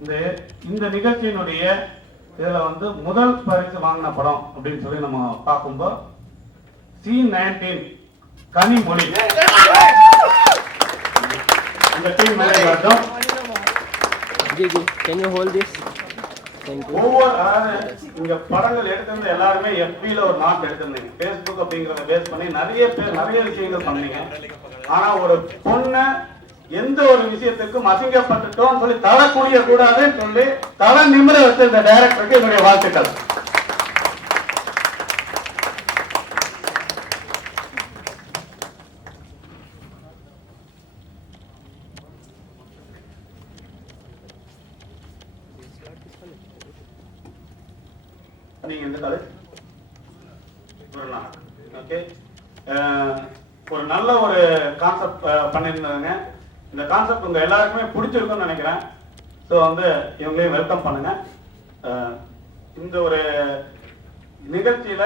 இந்த இந்த நிகழ்ச்சியினுடைய இதுல வந்து முதல் பரிசு வாங்கின படம் அப்படின்னு சொல்லி நம்ம பார்க்கும்போது சி நைன்டீன் கனிமொழி. இந்த டீம் மேனேஜர். ஒவ்வொரு இங்க படங்கள் எடுத்திருந்த எல்லாருமே FB-ல ஒரு நாட் எடுத்திருந்தீங்க. Facebook அப்படிங்கறத பேஸ் பண்ணி நிறைய பேர் நிறைய விஷயங்கள் பண்ணீங்க. ஆனா ஒரு பொண்ண எந்த ஒரு விஷயத்துக்கும் அசிங்கப்பட்டுட்டோம் சொல்லி தலை குனிய கூடாதுன்னு சொல்லி தலை நிமிர வச்ச இந்த டைரக்டருக்கு என்னுடைய வாழ்த்துக்கள். நீங்க எந்த காலேஜ் ஓகே ஒரு நல்ல ஒரு கான்செப்ட் பண்ணியிருந்தாங்க இந்த கான்செப்ட் உங்க எல்லாருக்குமே பிடிச்சிருக்கும்னு நினைக்கிறேன். ஸோ வந்து இவங்களையும் வெல்கம் பண்ணுங்க. இந்த ஒரு நிகழ்ச்சியில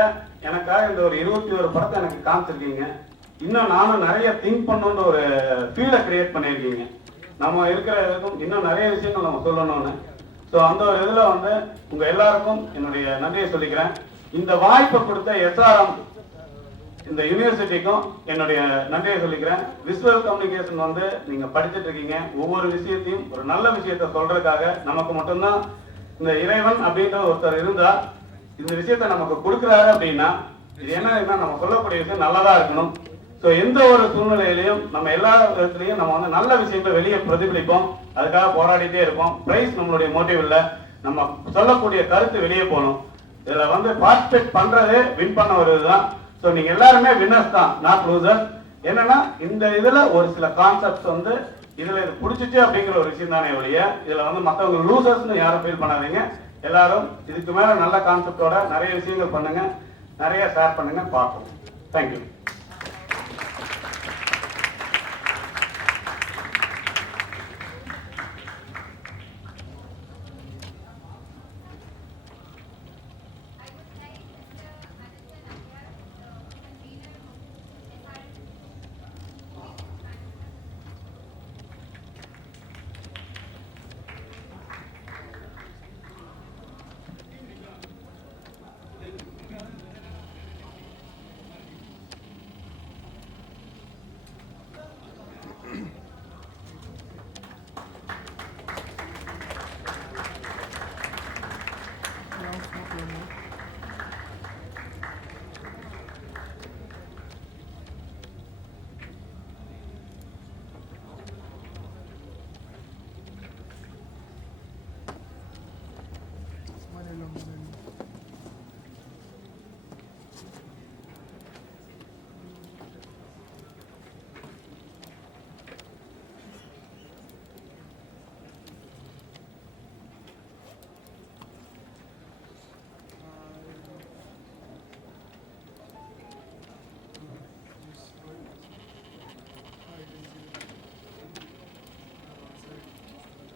எனக்காக இந்த ஒரு இருபத்தி ஒரு படத்தை எனக்கு காமிச்சிருக்கீங்க. இன்னும் நானும் நிறைய திங்க் பண்ணணுன்ற ஒரு ஃபீலை கிரியேட் பண்ணியிருக்கீங்க. நம்ம இருக்கிற இதுக்கும் இன்னும் நிறைய விஷயங்கள் நம்ம சொல்லணும்னு. ஸோ அந்த ஒரு இதில் வந்து உங்கள் எல்லாருக்கும் என்னுடைய நன்றியை சொல்லிக்கிறேன். இந்த வாய்ப்பை கொடுத்த எஸ்ஆர்எம் இந்த யூனிவர்சிட்டிக்கும் என்னுடைய நன்றியை சொல்லிக்கிறேன். விசுவல் கம்யூனிகேஷன் வந்து நீங்க படிச்சுட்டு இருக்கீங்க. ஒவ்வொரு விஷயத்தையும் ஒரு நல்ல விஷயத்த சொல்றதுக்காக நமக்கு மட்டும்தான் இந்த இறைவன் அப்படின்ற ஒருத்தர் இருந்தா இந்த விஷயத்த நமக்கு கொடுக்குறாரு அப்படின்னா இது என்ன நம்ம சொல்லக்கூடிய விஷயம் நல்லதா இருக்கணும். ஸோ எந்த ஒரு சூழ்நிலையிலையும் நம்ம எல்லா விதத்துலையும் நம்ம வந்து நல்ல விஷயத்தை வெளியே பிரதிபலிப்போம். அதுக்காக போராடிட்டே இருப்போம். பிரைஸ் நம்மளுடைய மோட்டிவ் இல்லை. நம்ம சொல்லக்கூடிய கருத்து வெளியே போகணும். இதில் வந்து பார்ட்டிசிபேட் பண்ணுறதே வின் பண்ண ஒரு இதுதான் ஸோ நீங்கள் எல்லாருமே வின்னர்ஸ் தான் நாட் லூசர் என்னன்னா இந்த இதில் ஒரு சில கான்செப்ட்ஸ் வந்து இதில் இது பிடிச்சிச்சு அப்படிங்கிற ஒரு விஷயம் தானே ஒழிய இதில் வந்து மற்றவங்க லூசர்ஸ்னு யாரும் ஃபீல் பண்ணாதீங்க. எல்லாரும் இதுக்கு மேலே நல்ல கான்செப்டோட நிறைய விஷயங்கள் பண்ணுங்கள் நிறைய ஷேர் பண்ணுங்கள் பார்ப்போம். Thank you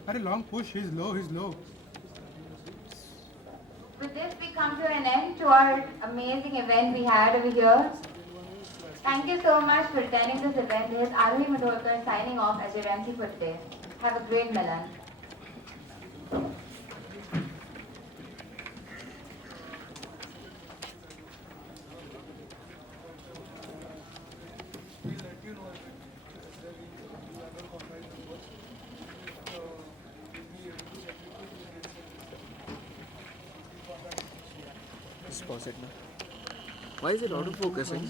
Very long push. He's low. He's low. With this, we come to an end to our amazing event we had over here. Thank you so much for attending this event. This is Aruhi Madholkar signing off as your MC for today. Have a great Milan. Pause it now. Why is it auto focusing?